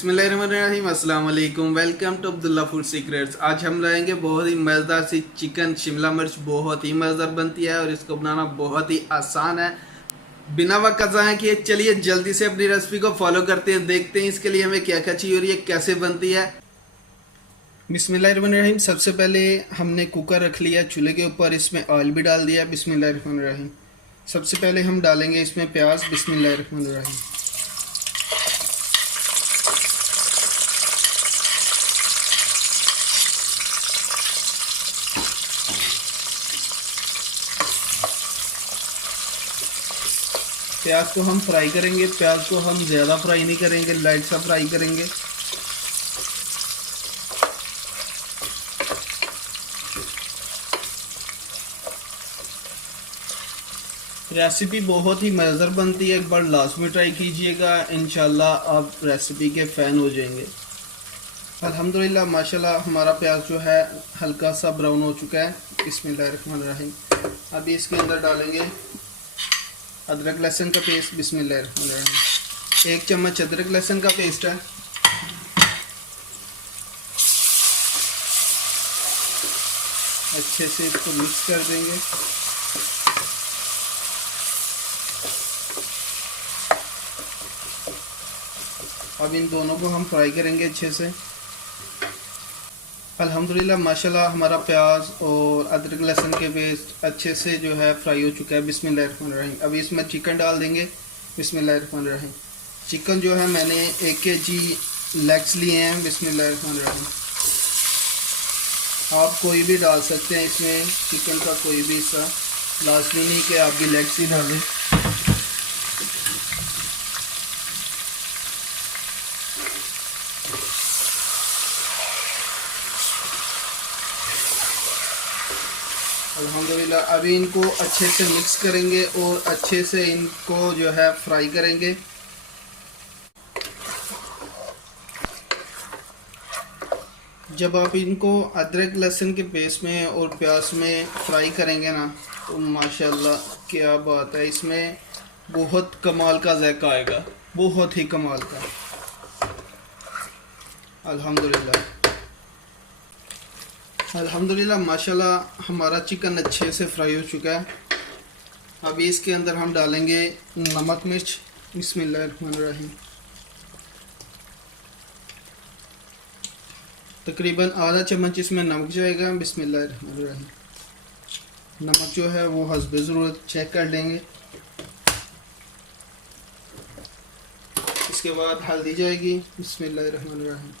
बिस्मिल्लाहिर्रहमानिर्रहीम, अस्सलाम वालेकुम। Welcome to Abdullah food secrets. आज हम लाएंगे बहुत ही मज़ेदार सी चिकन शिमला मिर्च। बहुत ही मज़ेदार बनती है और इसको बनाना बहुत ही आसान है। बिना वक्त ज़ाया किए चलिए जल्दी से अपनी रेसिपी को फॉलो करते हैं, देखते हैं इसके लिए हमें क्या क्या चाहिए और ये कैसे बनती है। बिस्मिल्लाहिर्रहमानिर्रहीम। सबसे पहले हमने कुकर रख लिया चूल्हे के ऊपर, इसमें ऑयल भी डाल दिया। बिस्मिल्लाहिर्रहमानिर्रहीम। सबसे पहले हम डालेंगे इसमें प्याज। बिस्मिल्लाहिर्रहमानिर्रहीम। प्याज को हम फ्राई करेंगे। प्याज को हम ज़्यादा फ्राई नहीं करेंगे, लाइट सा फ्राई करेंगे। रेसिपी बहुत ही मज़ेदार बनती है, एक बार लाजमी ट्राई कीजिएगा, इंशाल्लाह आप रेसिपी के फ़ैन हो जाएंगे। अल्हम्दुलिल्लाह माशाल्लाह हमारा प्याज जो है हल्का सा ब्राउन हो चुका है। बिस्मिल्लाहिर्रहमानिर्रहीम। अभी इसके अंदर डालेंगे अदरक लहसुन का पेस्ट। बिस्मिल्लाहिर्रहमानिर्रहीम। 1 चम्मच अदरक लहसुन का पेस्ट है। अच्छे से इसको मिक्स कर देंगे। अब इन दोनों को हम फ्राई करेंगे अच्छे से। अल्हम्दुलिल्लाह माशाल्लाह हमारा प्याज और अदरक लहसुन के पेस्ट अच्छे से जो है फ्राई हो चुका है। बिस्मिल्लाहिर्रहमानिर्रहीम। अभी इसमें चिकन डाल देंगे। बिस्मिल्लाहिर्रहमानिर्रहीम। चिकन जो है मैंने 1 kg लेग्स लिए हैं। बिस्मिल्लाहिर्रहमानिर्रहीम। आप कोई भी डाल सकते हैं इसमें, चिकन का कोई भी हिस्सा, लाजमी नहीं कि आप भी लेग्स ही डालें। अल्हम्दुलिल्लाह अभी इनको अच्छे से मिक्स करेंगे और अच्छे से इनको जो है फ्राई करेंगे। जब आप इनको अदरक लहसुन के पेस्ट में और प्याज में फ्राई करेंगे ना, तो माशाल्लाह क्या बात है, इसमें बहुत कमाल का जायका आएगा, बहुत ही कमाल का। अल्हम्दुलिल्लाह माशाल्लाह हमारा चिकन अच्छे से फ्राई हो चुका है। अभी इसके अंदर हम डालेंगे नमक मिर्च। बिस्मिल्लाहिर्रहमानिर्रहीम। तकरीबन आधा चम्मच इसमें नमक जाएगा। बिस्मिल्लाहिर्रहमानिर्रहीम। नमक जो है वो हस्बे ज़रूरत चेक कर लेंगे। इसके बाद हल्दी जाएगी। बिस्मिल्लाहिर्रहमानिर्रहीम।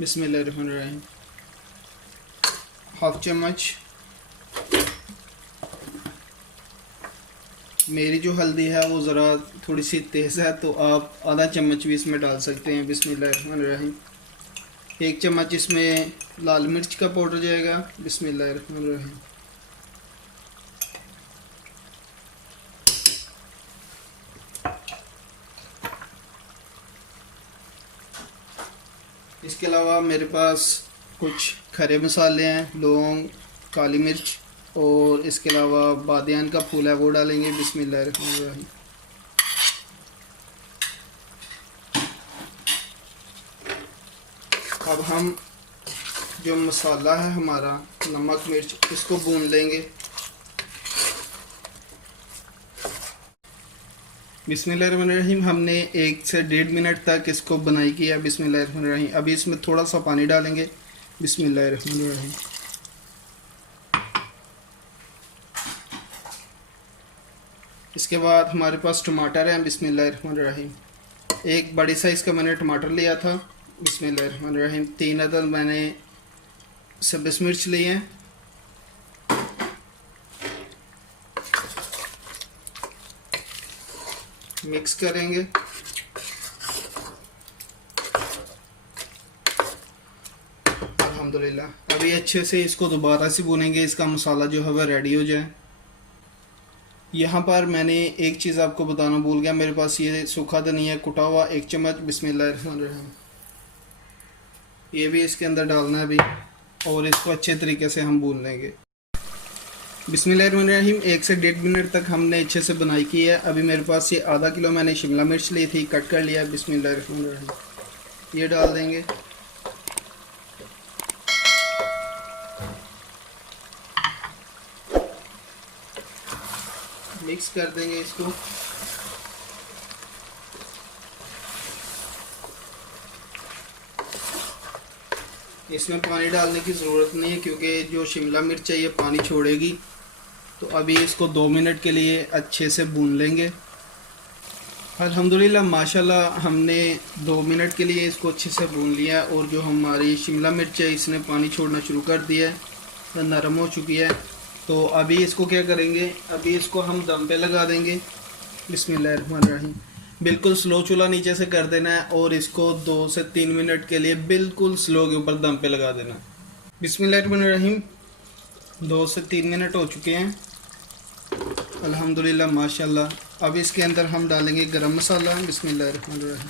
बिस्मिल्लाहिर्रहमानिर्रहीम। हाफ चम्मच। मेरी जो हल्दी है वो ज़रा थोड़ी सी तेज़ है, तो आप आधा चम्मच भी इसमें डाल सकते हैं। बिस्मिल्लाहिर्रहमानिर्रहीम। 1 चम्मच इसमें लाल मिर्च का पाउडर जाएगा। बिस्मिल्लाहिर्रहमानिर्रहीम। इसके अलावा मेरे पास कुछ खड़े मसाले हैं, लौंग, काली मिर्च और इसके अलावा बादियान का फूल है वो डालेंगे। बिस्मिल्लाहिर्रहमानिर्रहीम। अब हम जो मसाला है हमारा नमक मिर्च, इसको भून लेंगे। बिस्मिल्लाहिर्रहमानिर्रहीम। हमने 1 से 1.5 मिनट तक इसको बनाई किया। बिस्मिल्लाहिर्रहमानिर्रहीम। अभी इसमें थोड़ा सा पानी डालेंगे। बिस्मिल्लाहिर्रहमानिर्रहीम। इसके बाद हमारे पास टमाटर हैं। बिस्मिल्लाहिर्रहमानिर्रहीम। 1 बड़ी साइज़ का मैंने टमाटर लिया था। बिस्मिल्लाहिर्रहमानिर्रहीम। 3 अदद मैंने सब्ज़ मिर्च लिए हैं। मिक्स करेंगे। अल्हम्दुलिल्लाह अभी अच्छे से इसको दोबारा से भूनेंगे, इसका मसाला जो है वह रेडी हो जाए। यहाँ पर मैंने एक चीज़ आपको बताना भूल गया, मेरे पास ये सूखा धनिया कुटा हुआ 1 चम्मच। बिस्मिल्लाहिर्रहमानिर्रहीम। ये भी इसके अंदर डालना है अभी, और इसको अच्छे तरीके से हम भून लेंगे। बिस्मिल्लाहिर्रहमानिर्रहीम। 1 से 1.5 मिनट तक हमने अच्छे से बुनाई की है। अभी मेरे पास ये आधा किलो मैंने शिमला मिर्च ली थी, कट कर लिया। बिस्मिल्लाहिर्रहमानिर्रहीम ये डाल देंगे। मिक्स कर देंगे इसको। इसमें पानी डालने की ज़रूरत नहीं है क्योंकि जो शिमला मिर्च है ये पानी छोड़ेगी। तो अभी इसको 2 मिनट के लिए अच्छे से भून लेंगे। अल्हम्दुलिल्लाह माशाल्लाह हमने 2 मिनट के लिए इसको अच्छे से भून लिया और जो हमारी शिमला मिर्च है इसने पानी छोड़ना शुरू कर दिया है, नरम हो चुकी है। तो अभी इसको क्या करेंगे, अभी इसको हम दम पे लगा देंगे। बिस्मिल्लाहिर्रहमानिर्रहीम। बिल्कुल स्लो चूल्हा नीचे से कर देना है और इसको 2 से 3 मिनट के लिए बिल्कुल स्लो के ऊपर दम पे लगा देना। बिस्मिल्लाहिर्रहमानिर्रहीम 2 से 3 मिनट हो चुके हैं अल्हम्दुलिल्लाह माशाल्लाह। अब इसके अंदर हम डालेंगे गरम मसाला। बिस्मिल्लाहिर्रहमानिर्रहीम।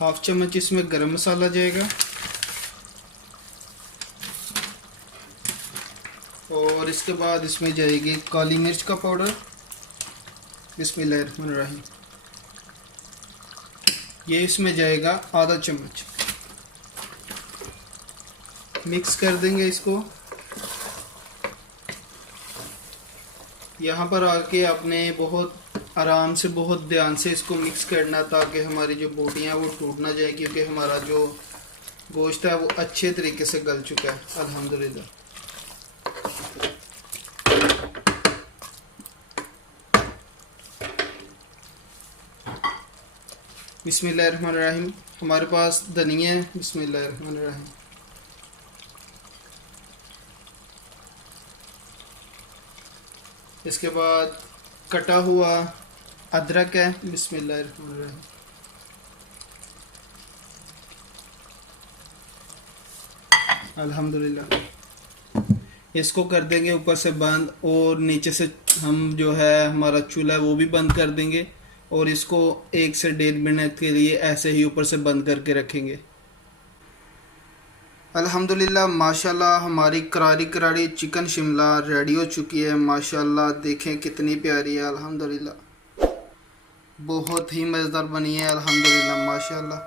हाफ चम्मच इसमें गरम मसाला जाएगा और इसके बाद इसमें जाएगी काली मिर्च का पाउडर। बिस्मिल्लाहिर्रहमानिर्रहीम ये इसमें जाएगा आधा चम्मच। मिक्स कर देंगे इसको। यहाँ पर आके आपने बहुत आराम से बहुत ध्यान से इसको मिक्स करना ताकि हमारी जो बोटियाँ हैं वो टूट ना जाए, क्योंकि हमारा जो गोश्त है वो अच्छे तरीके से गल चुका है अल्हम्दुलिल्लाह। बिस्मिल्लाहिर्रहमानिर्रहीम हमारे पास धनिया है। बिस्मिल्लाहिर्रहमानिर्रहीम इसके बाद कटा हुआ अदरक है। बिस्मिल्लाहिर्रहमानिर्रहीम अल्हम्दुलिल्लाह इसको कर देंगे ऊपर से बंद और नीचे से हम जो है हमारा चूल्हा है वो भी बंद कर देंगे और इसको 1 से 1.5 मिनट के लिए ऐसे ही ऊपर से बंद करके रखेंगे। अल्हम्दुलिल्लाह माशाल्लाह हमारी करारी करारी चिकन शिमला रेडी हो चुकी है। माशाल्लाह देखें कितनी प्यारी है। अल्हम्दुलिल्लाह बहुत ही मज़ेदार बनी है। अल्हम्दुलिल्लाह माशाल्लाह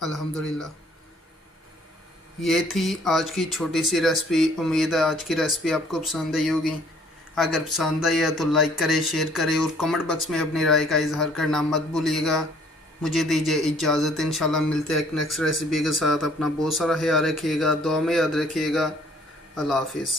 अल्हम्दुलिल्लाह। ये थी आज की छोटी सी रेसिपी। उम्मीद है आज की रेसिपी आपको पसंद आई होगी। अगर पसंद आई है तो लाइक करें, शेयर करें और कमेंट बॉक्स में अपनी राय का इजहार करना मत भूलिएगा। मुझे दीजिए इजाज़त। इंशाल्लाह मिलते हैं एक नेक्स्ट रेसिपी के साथ। अपना बहुत सारा ख्याल रखिएगा, दुआ में याद रखिएगा। अल्लाह हाफिज़।